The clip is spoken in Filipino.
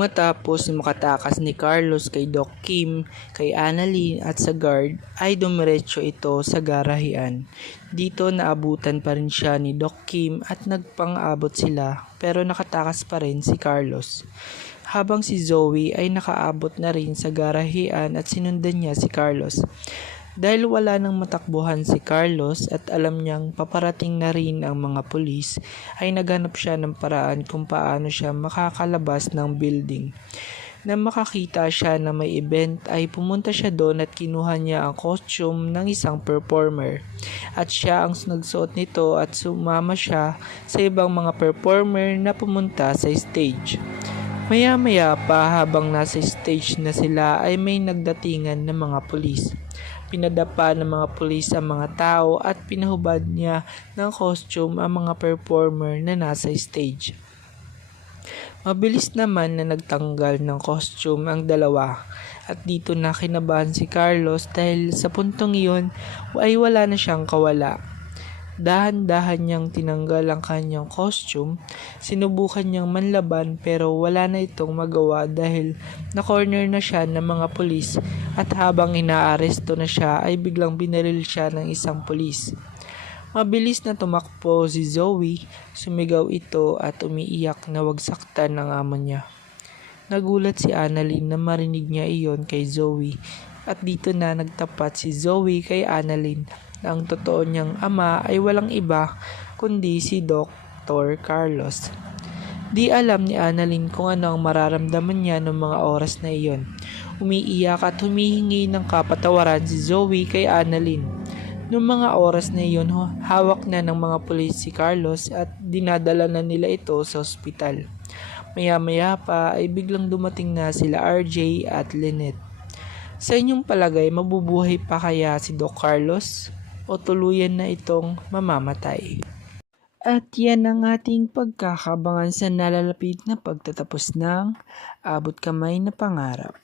Matapos makatakas ni Carlos kay Doc Kim, kay Annalyn at sa guard ay dumiretso ito sa garahean. Dito naabutan pa rin siya ni Doc Kim at nagpang-abot sila pero nakatakas pa rin si Carlos. Habang si Zoe ay nakaabot na rin sa garahean at sinundan niya si Carlos. Dahil wala nang matakbuhan si Carlos at alam niyang paparating na rin ang mga pulis, ay naghanap siya ng paraan kung paano siya makakalabas ng building. Nang makakita siya na may event ay pumunta siya doon at kinuha niya ang costume ng isang performer. At siya ang nagsuot nito at sumama siya sa ibang mga performer na pumunta sa stage. Maya-maya pa habang nasa stage na sila ay may nagdatingan ng mga pulis. Pinadapa ng mga pulis ang mga tao at pinahubad niya ng costume ang mga performer na nasa stage. Mabilis naman na nagtanggal ng costume ang dalawa at dito na kinabahan si Carlos dahil sa puntong iyon ay wala na siyang kawala. Dahan-dahan niyang tinanggal ang kanyang costume, sinubukan niyang manlaban pero wala na itong magawa dahil na-corner na siya ng mga pulis at habang inaaresto na siya ay biglang binaril siya ng isang pulis. Mabilis na tumakbo si Zoe, sumigaw ito at umiiyak na wag saktan ng amo niya. Nagulat si Annalyn na marinig niya iyon kay Zoe at dito na nagtapat si Zoe kay Annalyn na ang totoo niyang ama ay walang iba kundi si Dr. Carlos. Di alam ni Annalyn kung ano ang mararamdaman niya noong mga oras na iyon. Umiiyak at humihingi ng kapatawaran si Zoe kay Annalyn. Noong mga oras na iyon, hawak na ng mga pulis si Carlos at dinadala na nila ito sa ospital. Maya-maya pa ay biglang dumating na sila RJ at Lynette. Sa inyong palagay, mabubuhay pa kaya si Doc Carlos o tuluyan na itong mamamatay? At yan ang ating pagkakabangan sa nalalapit na pagtatapos ng Abot Kamay na Pangarap.